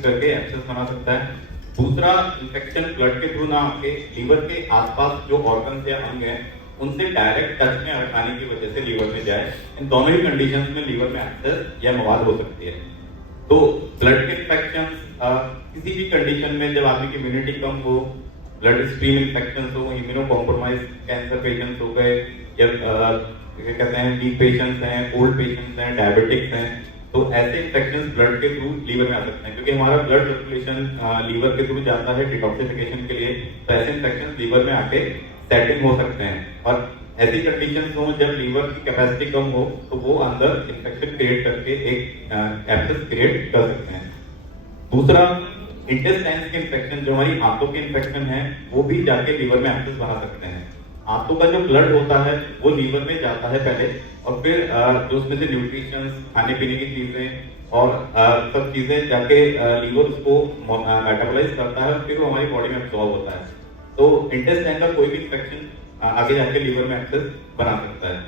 Use करके abscess बना सकता है। दूसरा, इन्फेक्शन ब्लड के थ्रू ना आके लीवर के आसपास जो ऑर्गन्स या अंग हैं उनसे डायरेक्ट टच में आने की वजह से लीवर में जाए। इन दोनों ही कंडीशंस में लीवर में एब्सेस या मवाद हो सकती है। तो ब्लड के इन्फेक्शन किसी भी कंडीशन में, जब आदमी की इम्यूनिटी कम हो, ब्लड स्ट्रीम इन्फेक्शन हो, इम्यूनो कॉम्प्रोमाइज कैंसर पेशेंट्स हो गए, या क्या कहते हैं वीक पेशेंट्स हैं, ओल्ड पेशेंट्स हैं, डायबिटिक्स हैं, तो ऐसे इन्फेक्शन ब्लड के थ्रू लीवर में आ सकते हैं। क्योंकि हमारा ब्लड सर्कुलेशन लीवर के थ्रू जाता है डिटॉक्सिफिकेशन के लिए, तो ऐसे इन्फेक्शन लीवर में आके सेटिंग हो सकते हैं। और ऐसी कंडीशन हो जब लीवर की कैपेसिटी कम हो, तो वो अंदर इन्फेक्शन क्रिएट करके एक एब्सेस क्रिएट कर सकते हैं। दूसरा, इंटेस्टाइन्स के इन्फेक्शन, जो हमारी आंतों के इन्फेक्शन है, वो भी जाके लीवर में एब्सेस बना सकते हैं। आंतों का जो ब्लड होता है वो लीवर में जाता है पहले, और फिर जो उसमें से न्यूट्रिशंस, खाने पीने की चीजें और सब चीजें जाके लीवर उसको मेटाबोलाइज करता है, फिर वो हमारी बॉडी में एब्सॉर्ब होता है। तो इंटेस्टाइन का कोई भी इन्फेक्शन आगे जाके लीवर में एक्सेस बना सकता है।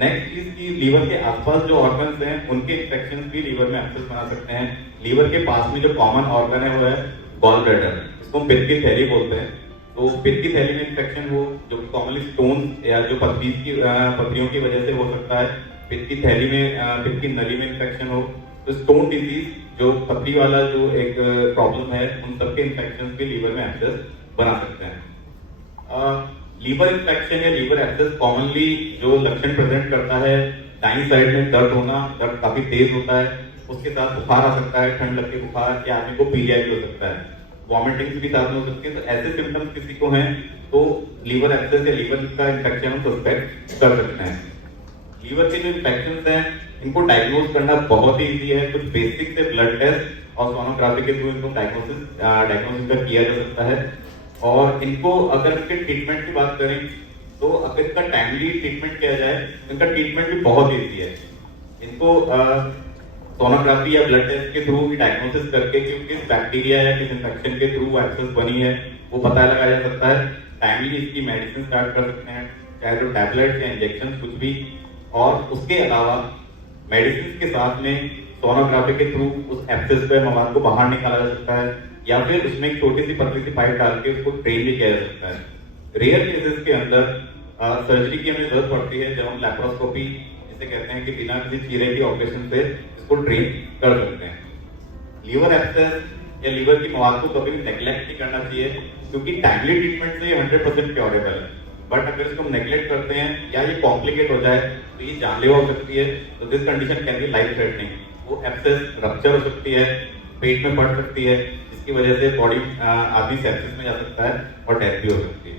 नेक्स्ट चीज की, लीवर के आसपास जो ऑर्गन्स हैं उनके इन्फेक्शन भी लीवर में एक्सेस बना सकते हैं। लीवर के पास में जो कॉमन ऑर्गन है वो है गॉल ब्लैडर, इसको हम पित्त की थैली बोलते हैं। तो पित्त की थैली में इन्फेक्शन हो, जो कॉमनली स्टोन या जो पथरियों की वजह से हो सकता है। पित्त की थैली में, पित्त की नली में इन्फेक्शन हो, तो स्टोन डिजीज, जो पथरी वाला जो एक प्रॉब्लम है, उन सबके इन्फेक्शन भी लीवर में एक्सेस बना सकते हैं। लीवर इन्फेक्शन या लीवर एक्सेस कॉमनली जो लक्षण प्रेजेंट करता है, दाईं साइड में दर्द होना, दर्द काफी तेज होता है, उसके साथ बुखार आ सकता है, ठंड लग के बुखार, या आदमी को पीलिया भी हो सकता है, वॉमिटिंग भी साथ में हो सकती है। तो ऐसे सिम्टम्स किसी को हैं तो लीवर एक्सेस या लीवर का इन्फेक्शन हम सस्पेक्ट कर सकते हैं। लीवर के जो इन्फेक्शन हैं इनको डायग्नोज करना बहुत ही ईजी है। कुछ बेसिक से ब्लड टेस्ट और सोनोग्राफी के थ्रू इनको डायग्नोसिस का किया जा सकता है। और इनको अगर इसके ट्रीटमेंट की बात करें तो अगर इसका टाइमली ट्रीटमेंट किया जाए तो इनका ट्रीटमेंट भी बहुत ईजी है। इनको सोनोग्राफी या ब्लड टेस्ट के थ्रू डायग्नोसिस करके कि किस बैक्टीरिया या किस इन्फेक्शन के थ्रू एक्सेस बनी है वो पता लगाया जा सकता है। टाइमली इसकी मेडिसिन स्टार्ट कर सकते हैं, चाहे तो टैबलेट या इंजेक्शन कुछ भी। और उसके अलावा मेडिसिन के साथ में सोनोग्राफी के थ्रू उस एक्सेस पे मवाद को बाहर निकाला जा सकता है, या फिर उसमें एक छोटी सी पतली सी पाइप डाल के उसको ट्रेन भी किया जा सकता है। रेयर केसेस के अंदर सर्जरी की हमें जरूरत पड़ती है, जब हम लैप्रोस्कोपी जिसे कहते हैं कि बिना किसी चीरे की ऑपरेशन से इसको ट्रेन कर सकते हैं। लीवर एक्सेस या लीवर की मवाद को कभी भी नेग्लेक्ट नहीं करना चाहिए, क्योंकि टाइमली ट्रीटमेंट से 100% क्योरेबल है। बट अगर इसको हम नेग्लेक्ट करते हैं या ये कॉम्प्लिकेट हो जाए तो ये जानलेवा हो सकती है। तो this condition can be life threatening. वो एक्सेस रप्चर हो सकती है, पेट में पड़ सकती है, जिसकी वजह से बॉडी आदमी सेप्सिस में जा सकता है और डेथ भी हो सकती है।